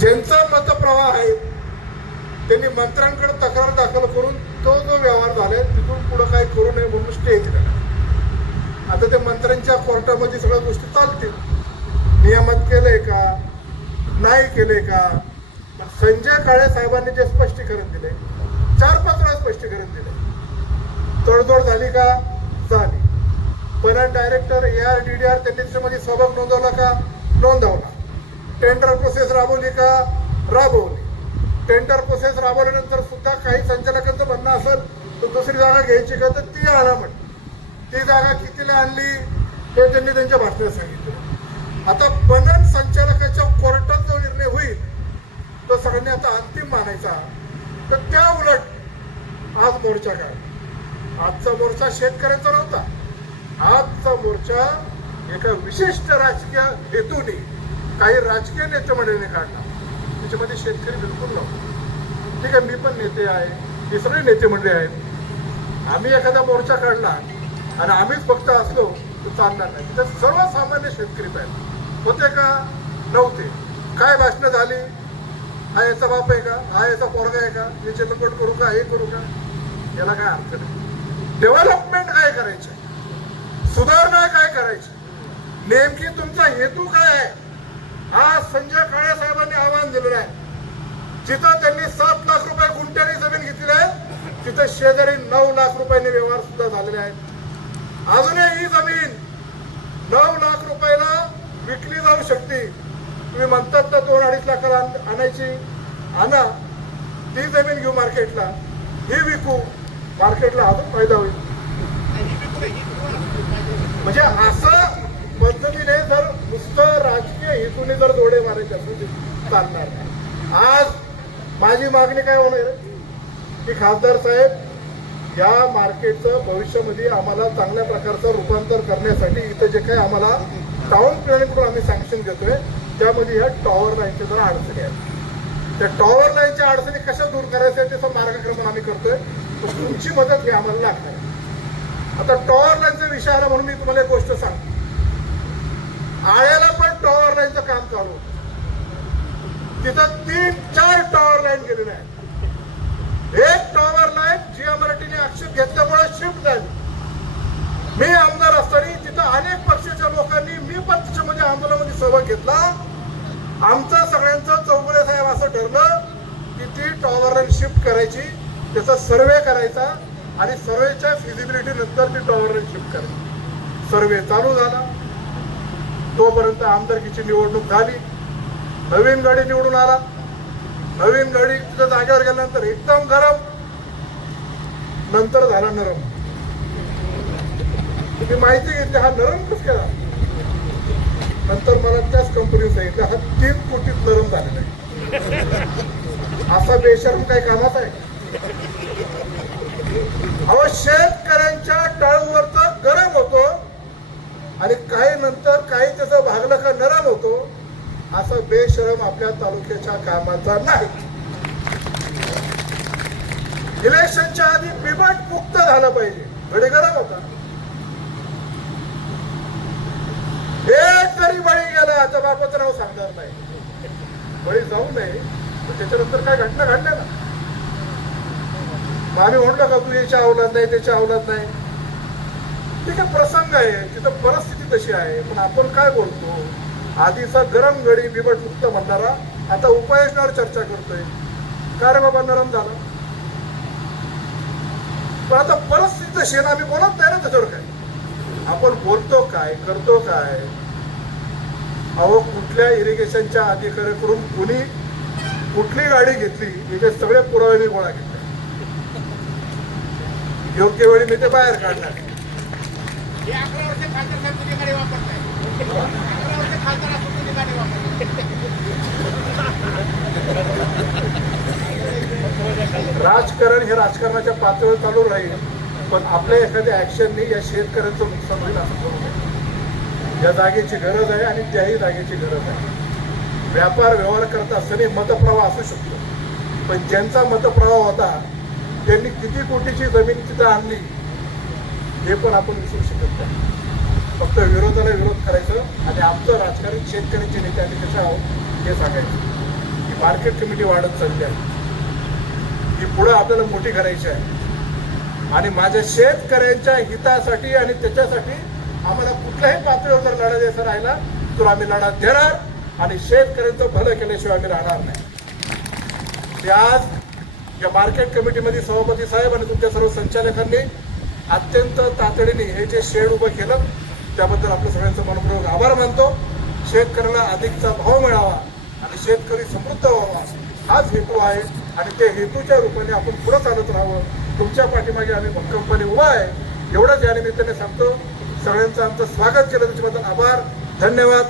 ज्यांचा मतप्रवाह आहे त्यांनी मंत्र्यांकडे तक्रार दाखल करून तो जो व्यवहार झालाय तिथून पुढं काय करू नये म्हणून स्टे दिला आता ते मंत्र्यांच्या कोर्टामध्ये सगळ्या गोष्टी चालतील. नियमित केलंय का? नाही केलंय का? संजय काळे साहेबांनी जे स्पष्टीकरण दिले चार पाच वेळा स्पष्टीकरण दिले तडजोड झाली का? झाली. पण director A R D D R त्यांनी त्याच्यामध्ये सहभाग नोंदवला का? नोंदवला. टेंडर प्रोसेस राबवली का? राबवली. टेंडर प्रोसेस राबवल्यानंतर सुद्धा काही संचालकांचं म्हणणं असेल तर दुसरी जागा घ्यायची का? तर ती आणा म्हण. ती जागा कितीला आणली? हे त्यांनी त्यांच्या भाषणात सांगितलं. आता पणन संचालकाच्या कोर्टात जो निर्णय होईल तो सगळ्यांनी आता अंतिम मानायचा. तर त्या उलट आज मोर्चा काय आजचा मोर्चा शेतकऱ्यांचा नव्हता. आजचा मोर्चा एका विशिष्ट राजकीय हेतूने काही राजकीय नेते मंडळीने काढला त्याच्यामध्ये शेतकरी बिलकुल नव्हता ठीक आहे मी पण नेते आहे. हे सगळे नेते मंडळी आहेत. आम्ही एखादा मोर्चा काढला आणि आम्हीच फक्त असलो तर चालणार नाही. तर सर्वसामान्य शेतकरी पाहिजे. होते का? नव्हते. काय भाषणं झाली? हा याचा बाप आहे का? हा याचा पोरगा आहे का? याचे लपट करू का? हे करू का? याला काय अर्थ नाही. डेव्हलपमेंट काय करायचं सुधारणा काय करायची? नेमकी तुमचा हेतू काय आहे? संजय काळे साहेबांनी आवाहन दिलेलं आहे. जिथं त्यांनी सात लाख रुपये गुंठ्याने जमीन घेतलेली आहे तिथं शेजारी नऊ लाख रुपयांनी व्यवहार सुद्धा झालेले आहेत. अजूनही ही जमीन नऊ लाख रुपयाला विकली जाऊ शकते. तुम्ही म्हणतात ना दोन अडीच लाखाला आण- आणायची. आणा. ती जमीन घेऊ मार्केटला. ही विकू. मार्केटला अजून फायदा होईल. म्हणजे असं पद्धतीने जर नुसतं राजकीय हेतूने जर दोडे मारायचे असेल तर चालणार नाही. आज माझी मागणी काय होणार की खासदार साहेब या मार्केटचं भविष्यामध्ये आम्हाला चांगल्या प्रकारचं रूपांतर करण्यासाठी इथं जे काही आम्हाला टाउन प्लॅनिंगकडून आम्ही सँक्शन घेतोय त्यामध्ये ह्या टॉवर लाईनच्या जरा अडचणी आहेत. त्या टॉवर लाईनच्या अडचणी कशा दूर करायच्या त्याचा मार्गक्रमण आम्ही करतोय. तुमची मदत हे आम्हाला लागणार आहे. आता टॉवर लाईनचा विषय आला म्हणून मी तुम्हाला एक गोष्ट सांगतो. आळ्याला पण टॉवर लाईनचं काम चालू होतं. तिथं तीन चार टॉवर लाईन गेलेले आहेत. एक टॉवर लाईन जिओमराठीने आक्षेप घेतल्यामुळे शिफ्ट झाली. मी आमदार असताना तिथं अनेक पक्षाच्या लोकांनी मी पण त्याच्यामध्ये आंदोलनामध्ये सहभाग घेतला. आमचं सगळ्यांचं चौगुले साहेब असं ठरलं की ती टॉवर लाईन शिफ्ट करायची त्याचा सर्वे करायचा आणि सर्वेच्या फिजिबिलिटी नंतर ती टॉवर लाईन शिफ्ट करायची. सर्वे चालू झाला. तोपर्यंत आमदारकीची निवडणूक झाली. नवीन गाडी निवडून आला. नवीन गाडी तिथं जागेवर गेल्यानंतर एकदम गरम. नंतर झाला नरम. मी माहिती घेतली हा नरम कस केला नंतर मला त्याच कंपनीने सांगितलं हा तीन कोटीत नरम झालेला आहे. असा बेशरम काही कामाचा आहे. अहो शेतकऱ्यांच्या टाळूवर गरम होतो आणि काही नंतर काही त्याचं भागलं का नरम होतो असं बेशरम आपल्या तालुक्याच्या कामाचा नाही. इलेक्शनच्या आधी बिबट मुक्त झालं पाहिजे. घडी गरम होता. एक तरी बळी गेला तर बापाचं नाव सांगणार नाही. बळी जाऊ नये. तर त्याच्यानंतर काय घटना घडल्या ना? मग आम्ही म्हणलं का तू याच्या अवलाद नाही त्याच्या अवलाद नाही. ते काय प्रसंग आहे. तिथं परिस्थिती तशी आहे. पण आपण काय बोलतो? आधीचा गरम गडी बिबट मुक्त म्हणणारा आता उपाययोजनावर चर्चा करतोय. काय रे बाबा नरम झाला? पण आता परिस्थितीचं शेण आम्ही बोलत नाही ना त्याच्यावर काय? आपण बोलतो काय करतो काय? अहो कुठल्या इरिगेशनच्या अधिकाऱ्याकडून कुणी कुठली गाडी घेतली याचे सगळे पुरावे मी गोळा घेतले. योग्य वेळी मी ते बाहेर काढणार हे अकरा वर्ष खासदार साहेब तुझी गाडी वापरताय अकरा वर्ष खासदार असून तुझी गाडी वापरताय राजकारण हे राजकारणाच्या पातळीवर चालू राहील पण आपल्या एखाद्या ऍक्शननी या शेतकऱ्यांचं नुकसान होईल असं करू नये. या जागेची गरज आहे आणि त्याही जागेची गरज आहे. व्यापार व्यवहार करत असताना मतप्रवाह असू शकतो पण ज्यांचा मतप्रवाह होता त्यांनी किती कोटीची जमीन तिथं आणली हे पण आपण विसरू शकत नाही. फक्त विरोधाला विरोध करायचं आणि आमचं राजकारण शेतकऱ्यांचे नेते आम्ही कसं आहोत हे सांगायचं. की मार्केट कमिटी वाढत चालली आहे. ही पुढं आपल्याला मोठी करायची आहे. आणि माझ्या शेतकऱ्यांच्या हितासाठी आणि त्याच्यासाठी आम्हाला कुठल्याही पातळीवर जर लढा द्यायचा राहिला तर आम्ही लढा देणार आणि शेतकऱ्यांचं भलं केल्याशिवाय आम्ही राहणार नाही. ते आज या मार्केट कमिटीमध्ये सभापती साहेब आणि तुमच्या सर्व संचालकांनी अत्यंत तातडीने हे जे शेड उभं केलं त्याबद्दल आपलं सगळ्यांचं मनपूर्वक आभार मानतो. शेतकऱ्याला अधिकचा भाव मिळावा आणि शेतकरी समृद्ध व्हावा हाच हेतू आहे. आणि ते हेतूच्या रूपाने आपण पुढे चालत राहावं. तुमच्या पाठीमागे आम्ही भक्कमपणे उभा आहे. एवढंच या निमित्ताने सांगतो. सगळ्यांचं आमचं स्वागत केलं. त्याच्याबद्दल आभार. धन्यवाद.